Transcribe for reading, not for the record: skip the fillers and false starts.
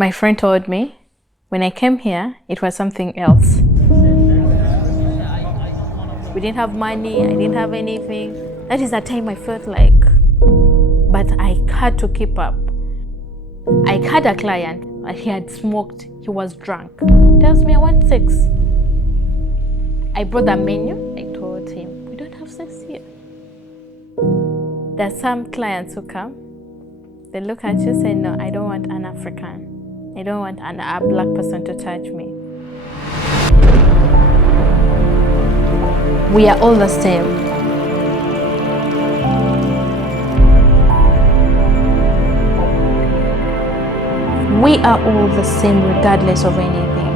My friend told me when I came here, it was something else. We didn't have money, I didn't have anything. That is the time I felt like, but I had to keep up. I had a client, he had smoked, he was drunk. Tells me I want sex. I brought the menu, I told him, we don't have sex here. There are some clients who come, they look at you and say, no, I don't want an African. I don't want a black person to touch me. We are all the same. We are all the same regardless of anything.